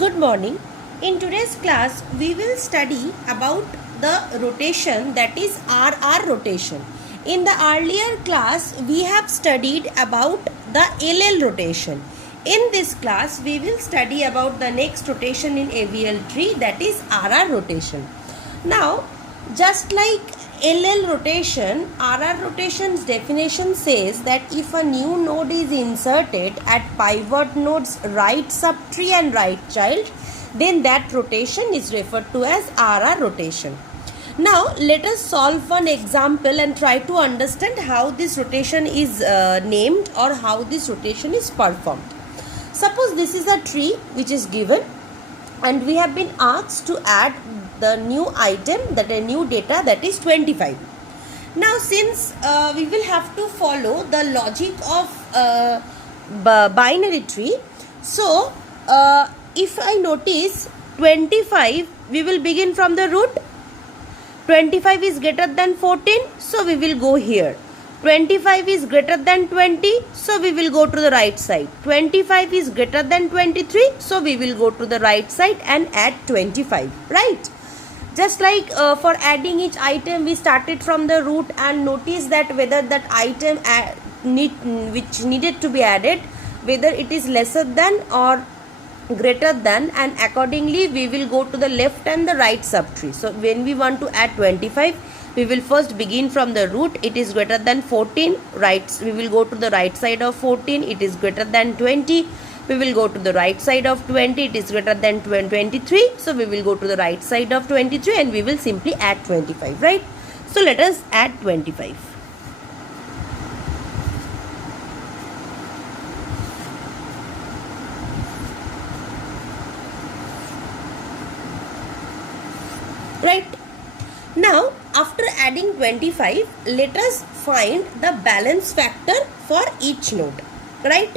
Good morning. In today's class, we will study about the rotation, that is RR rotation. In the earlier class, we have studied about the LL rotation. In this class, we will study about the next rotation in AVL tree, that is RR rotation. Now, just like LL rotation, RR rotation's definition says that if a new node is inserted at pivot nodes right subtree and right child, then that rotation is referred to as RR rotation. Now, let us solve one example and try to understand how this rotation is named or how this rotation is performed. Suppose this is a tree which is given and we have been asked to add the new item, that a new data, that is 25. Now since we will have to follow the logic of binary tree, so if I notice 25, we will begin from the root. 25 is greater than 14, so we will go here. 25 is greater than 20, so we will go to the right side. 25 is greater than 23, so we will go to the right side and add 25, right? Just like for adding each item, we started from the root and notice that whether that item which needed to be added, whether it is lesser than or greater than, and accordingly we will go to the left and the right subtree. So when we want to add 25, we will first begin from the root. It is greater than 14, right? We will go to the right side of 14. It is greater than 20. We will go to the right side of 20. It is greater than 23. So we will go to the right side of 23 and we will simply add 25, right? So let us add 25. Right? Now, after adding 25, let us find the balance factor for each node, right?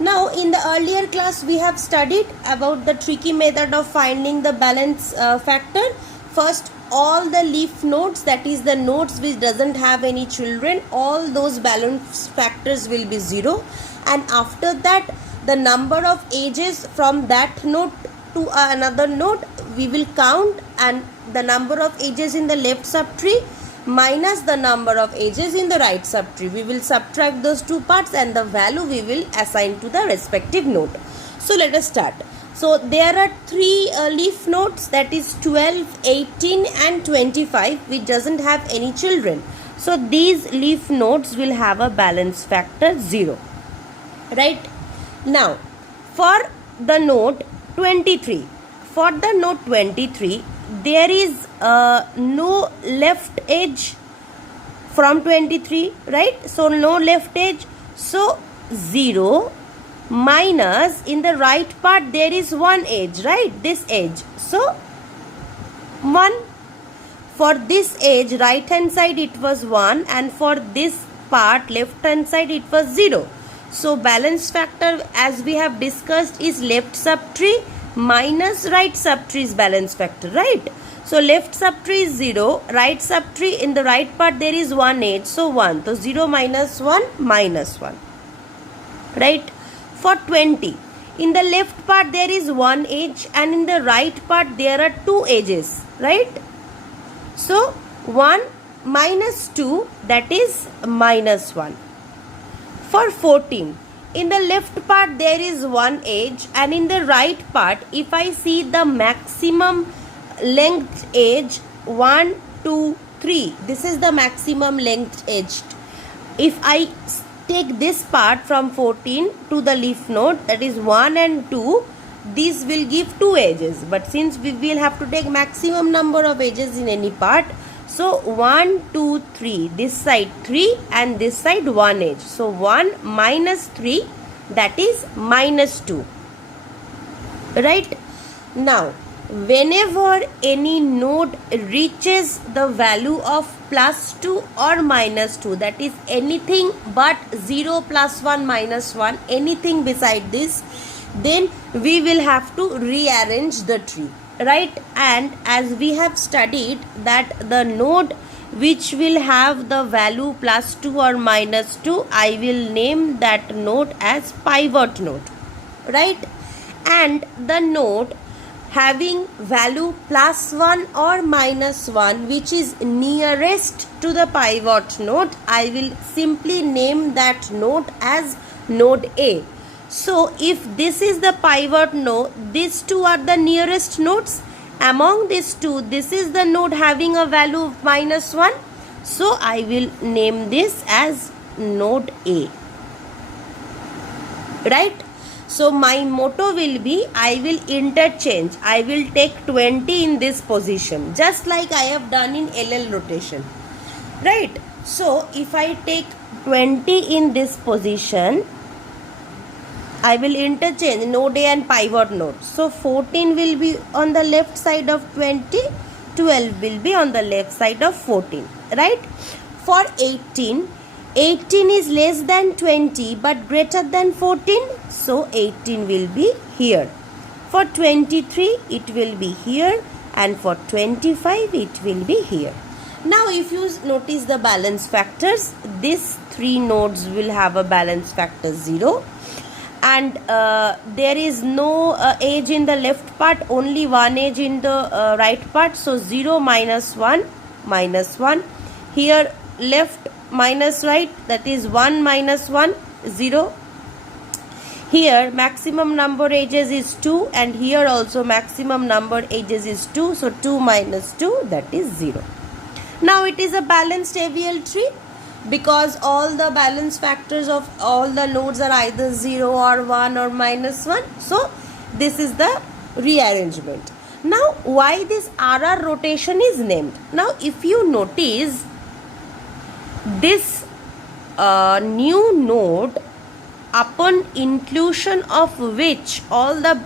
Now, in the earlier class, we have studied about the tricky method of finding the balance factor. First, all the leaf nodes, that is the nodes which doesn't have any children, all those balance factors will be 0. And after that, the number of edges from that node to another node, we will count, and the number of edges in the left subtree minus the number of edges in the right subtree. We will subtract those two parts and the value we will assign to the respective node. So let us start. So there are three leaf nodes, that is 12, 18 and 25, which doesn't have any children. So these leaf nodes will have a balance factor 0. Right? Now for the node 23, for the node 23, there is no left edge from 23, right? So no left edge, so 0 minus, in the right part there is one edge, right? This edge, so 1. For this edge right hand side it was 1, and for this part left hand side it was 0. So balance factor, as we have discussed, is left subtree minus right subtree's balance factor, right? So left subtree is 0, right subtree, in the right part there is one edge, so 1. So 0 minus 1 minus 1, right? For 20, in the left part there is one edge and in the right part there are two edges, right? So 1 minus 2, that is minus 1. For 14, in the left part there is one edge and in the right part, if I see the maximum length edge 1, 2, 3, this is the maximum length edge. If I take this part from 14 to the leaf node, that is 1 and 2, these will give two edges, but since we will have to take maximum number of edges in any part, so 1, 2, 3, this side 3 and this side 1 edge. So 1 minus 3, that is minus 2. Right? Now, whenever any node reaches the value of plus 2 or minus 2, that is anything but 0, plus 1, minus 1, anything beside this, then we will have to rearrange the tree. Right? And as we have studied that the node which will have the value plus 2 or minus 2, I will name that node as pivot node. Right? and the node having value +1 or -1 which is nearest to the pivot node, I will simply name that node as node A. So if this is the pivot node, these two are the nearest nodes. Among these two, this is the node having a value of -1. So I will name this as node A. Right? So my motto will be, I will interchange. I will take 20 in this position, just like I have done in LL rotation. Right? So if I take 20 in this position, I will interchange node A and pivot node. So 14 will be on the left side of 20, 12 will be on the left side of 14. Right? For 18, 18 is less than 20 but greater than 14. So 18 will be here. For 23, it will be here, and for 25, it will be here. Now if you notice the balance factors, these three nodes will have a balance factor 0. And there is no edge in the left part, only one edge in the right part. So 0 minus 1 minus 1. Here left minus right, that is 1 minus 1, 0. Here maximum number edges is 2, and here also maximum number edges is 2. So 2 minus 2, that is 0. Now it is a balanced AVL tree, because all the balance factors of all the nodes are either 0 or 1 or -1. So this is the rearrangement. Now why this RR rotation is named? Now if you notice, this new node, upon inclusion of which all the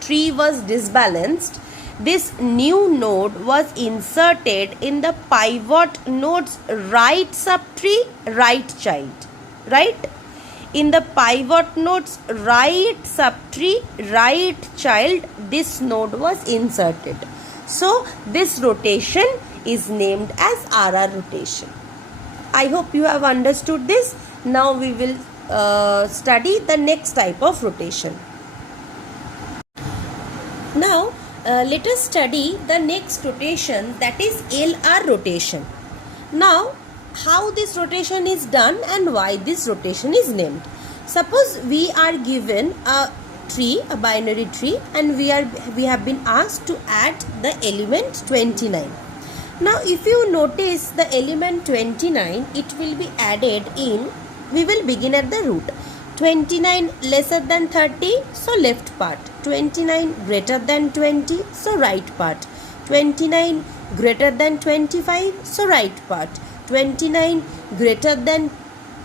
tree was disbalanced, this new node was inserted in the pivot node's right subtree, right child. Right? In the pivot node's right subtree, right child, this node was inserted. So this rotation is named as RR rotation. I hope you have understood this. Now we will study the next type of rotation. Now let us study the next rotation, that is LR rotation. Now how this rotation is done and why this rotation is named. Suppose we are given a tree, a binary tree, and we have been asked to add the element 29. Now if you notice the element 29, it will be added in, we will begin at the root. 29 lesser than 30, so left part. 29 greater than 20, so right part. 29 greater than 25, so right part. 29 greater than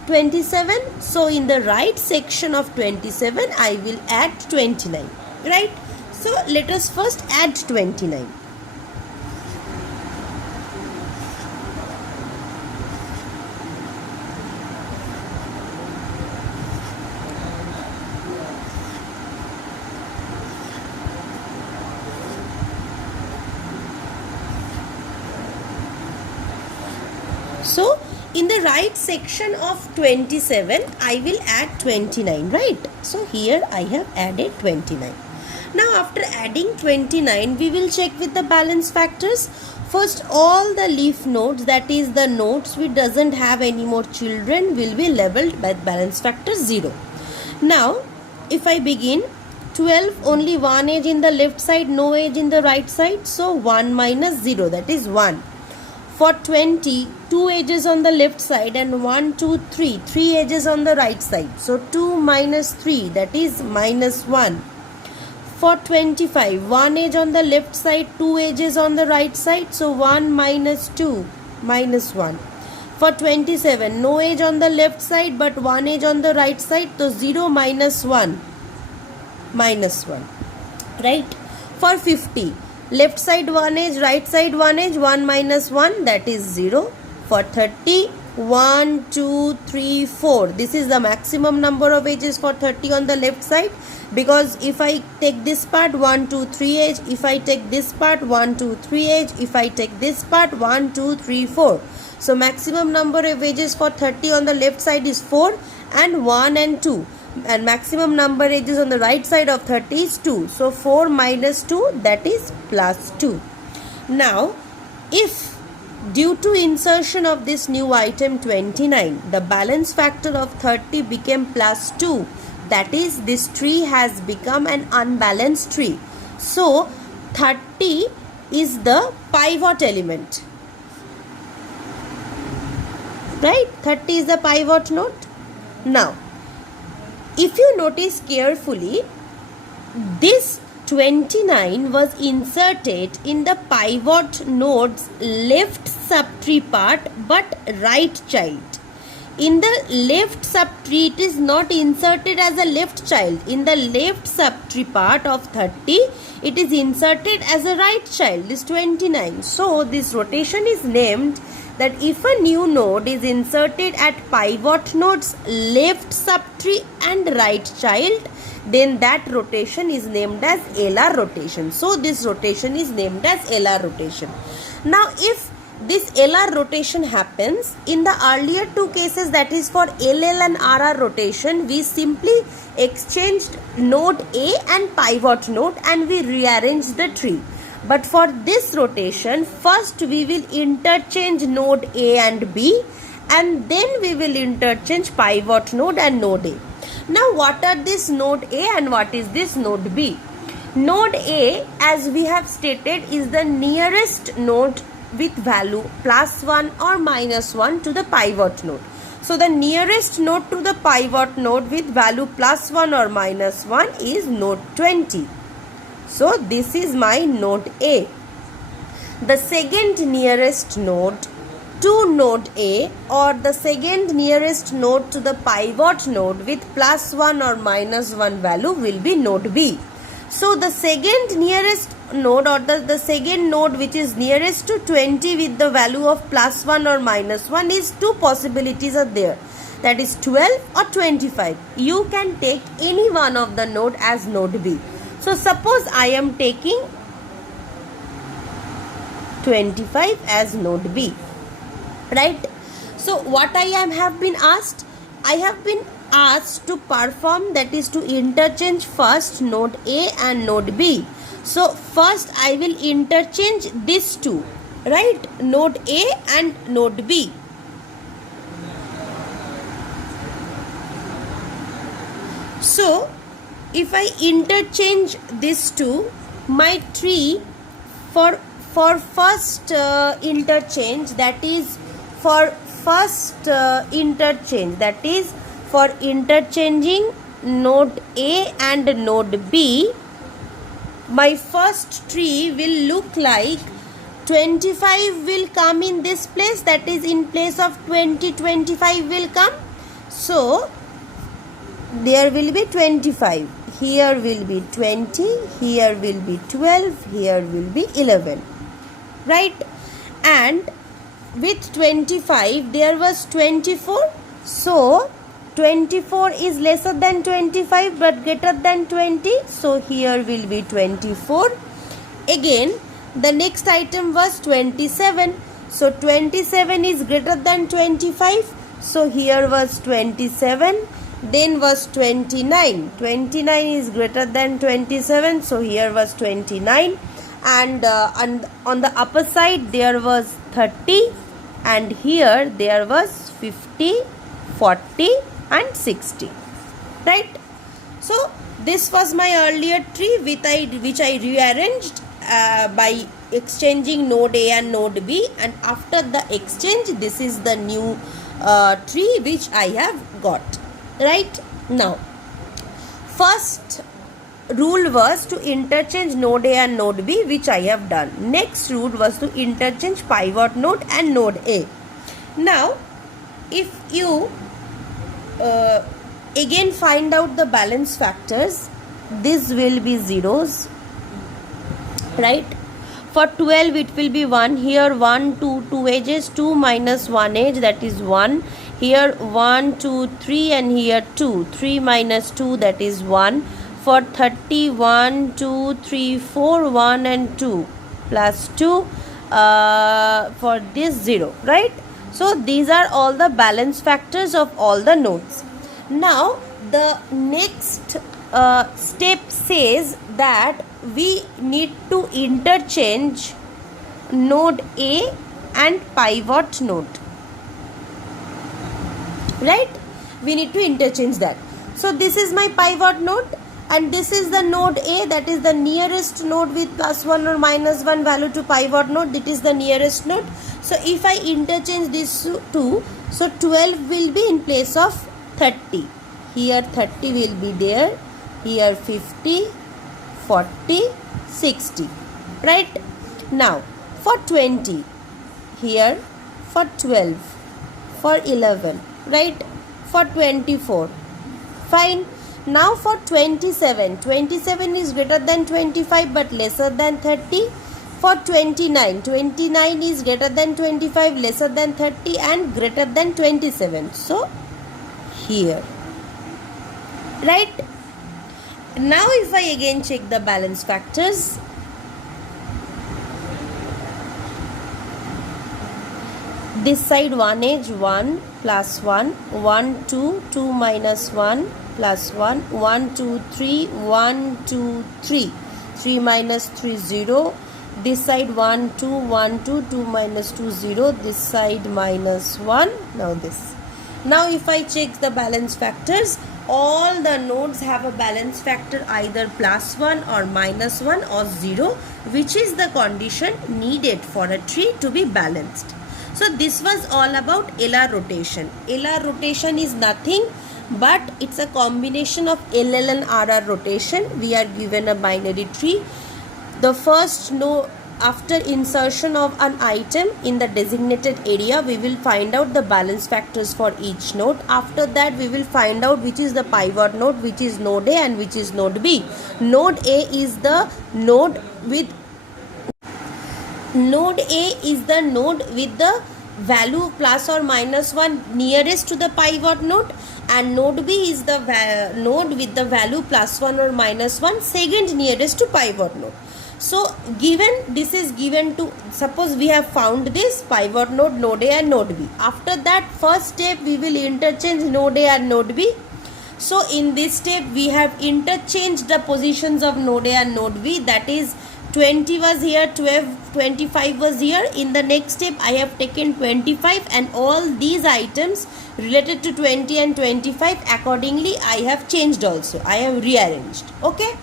27, so in the right section of 27, I will add 29. Right? So let us first add 29. So in the right section of 27, I will add 29, right? So here I have added 29. Now after adding 29, we will check with the balance factors. First, all the leaf nodes, that is the nodes which doesn't have any more children, will be leveled by balance factor 0. Now if I begin, 12 only one edge in the left side, no edge in the right side, so 1 minus 0, that is 1. For 20, 2 edges on the left side and 1, 2, 3. 3 edges on the right side. So 2 minus 3, that is -1. For 25, 1 edge on the left side, 2 edges on the right side. So 1 minus 2, -1. For 27, no edge on the left side but 1 edge on the right side. So 0 minus 1, -1. Right? For 50, left side 1 edge, right side 1 edge, 1 minus 1, that is 0. For 30, 1, 2, 3, 4. This is the maximum number of edges for 30 on the left side, because if I take this part, 1, 2, 3 edge. If I take this part, 1, 2, 3 edge. If I take this part, 1, 2, 3, 4. So maximum number of edges for 30 on the left side is 4, and 1 and 2. and maximum number edges on the right side of 30 is 2. So 4 minus 2, that is plus 2. Now, if due to insertion of this new item 29, the balance factor of 30 became plus 2, that is, this tree has become an unbalanced tree. So 30 is the pivot element. Right? 30 is the pivot node. Now, if you notice carefully, this 29 was inserted in the pivot node's left subtree part but right child. In the left subtree, it is not inserted as a left child. In the left subtree part of 30, it is inserted as a right child, this 29. So, this rotation is named that if a new node is inserted at pivot node's left subtree and right child, then that rotation is named as LR rotation. So, this rotation is named as LR rotation. Now, if this LR rotation happens in the earlier two cases, that is for LL and RR rotation, we simply exchanged node A and pivot node and we rearranged the tree. But for this rotation, first we will interchange node A and B and then we will interchange pivot node and node A. Now, what are this node A and what is this node B? Node A, as we have stated, is the nearest node with value plus 1 or minus 1 to the pivot node. So, the nearest node to the pivot node with value plus 1 or minus 1 is node 20. So, this is my node A. The second nearest node to node A or the second nearest node to the pivot node with plus 1 or minus 1 value will be node B. So, the second nearest node or the second node which is nearest to 20 with the value of plus 1 or minus 1 is two possibilities are there. That is 12 or 25. You can take any one of the node as node B. So, suppose I am taking 25 as node B. Right? So, what I have been asked? I have been asked to perform, that is to interchange first node A and node B. So, first I will interchange these two, right? Node A and node B. So, if I interchange these two, my tree for first interchange, that is for first interchange, that is for interchanging node A and node B, my first tree will look like 25 will come in this place, that is in place of 20, 25 will come. So, there will be 25. Here will be 20, here will be 12, here will be 11. Right? And with 25, there was 24. So, 24 is lesser than 25 but greater than 20. So, here will be 24. Again, the next item was 27. So, 27 is greater than 25. So, here was 27. Then was 29. 29 is greater than 27. So, here was 29. And on the upper side, there was 30. And here, there was 50, 40 and 60. Right? So, this was my earlier tree which I rearranged by exchanging node A and node B, and after the exchange, this is the new tree which I have got. Right? Now, first rule was to interchange node A and node B, which I have done. Next rule was to interchange pivot node and node A. Now, if you again find out the balance factors, this will be zeros, right? For 12 it will be 1, here 1, 2 edges, 2 minus 1 edge, that is 1, here 1, 2, 3 and here 2, 3 minus 2, that is 1. For 30, 1, 2, 3, 4, 1 and 2 plus 2, for this 0, right? So, these are all the balance factors of all the nodes. Now, the next step says that we need to interchange node A and pivot node, right? We need to interchange that. So this is my pivot node and this is the node A, that is the nearest node with +1 or -1 value to pivot node. That is the nearest node. So if I interchange these two, so 12 will be in place of 30. Here 30 will be there, here 50, 40, 60, right? Now for 20, here for 12, for 11, right? For 24, fine. Now for 27, 27 is greater than 25 but lesser than 30. For 29, 29 is greater than 25, lesser than 30 and greater than 27. So here, right? Now if I again check the balance factors, this side 1 is 1 plus 1, 1, 2, 2 minus 1 plus 1, 1, 2, 3, 1, 2, 3, 3 minus 3, 0. This side 1, 2, 1, 2, 2 minus 2, 0. This side minus 1. Now this. Now if I check the balance factors, all the nodes have a balance factor either +1 or -1 or 0, which is the condition needed for a tree to be balanced. So this was all about LR rotation. LR rotation is nothing but it's a combination of LL and RR rotation. We are given a binary tree. The first node, after insertion of an item in the designated area, we will find out the balance factors for each node. After that, we will find out which is the pivot node, which is node A and which is node B. Node A is the node with the value plus or minus 1 nearest to the pivot node, and node B is the node with the value +1 or -1 second nearest to pivot node. So given this is given to, suppose we have found this pivot node, node A and node B. After that, first step we will interchange node A and node B. So in this step we have interchanged the positions of node A and node B, that is 20 was here, 25 was here. In the next step I have taken 25 and all these items related to 20 and 25 accordingly I have changed also. I have rearranged. Okay.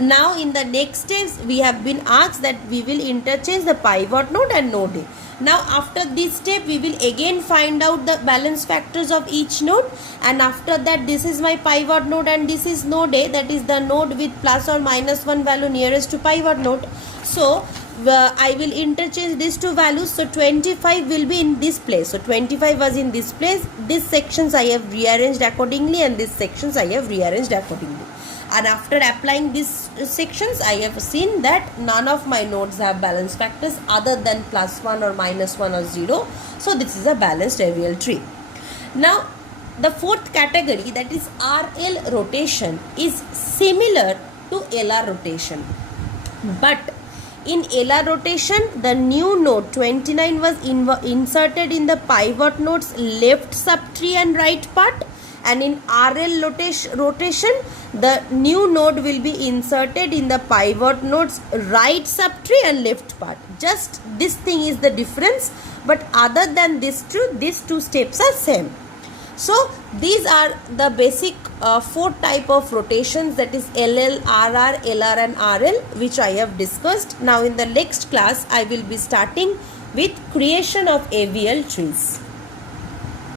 Now in the next steps we have been asked that we will interchange the pivot node and node A. Now after this step we will again find out the balance factors of each node, and after that this is my pivot node and this is node A, that is the node with plus or minus 1 value nearest to pivot node. So I will interchange these two values. So 25 will be in this place. So 25 was in this place. These sections I have rearranged accordingly and these sections I have rearranged accordingly. And after applying these sections, I have seen that none of my nodes have balance factors other than +1 or -1 or 0. So this is a balanced aerial tree. Now the fourth category, that is RL rotation, is similar to LR rotation. But in LR rotation, the new node 29 was inserted in the pivot node's left subtree and right part. And in RL rotation, the new node will be inserted in the pivot node's right subtree and left part. Just this thing is the difference, but other than these two steps are same. So these are the basic 4 type of rotations, that is LL, RR, LR and RL, which I have discussed. Now in the next class, I will be starting with creation of AVL trees.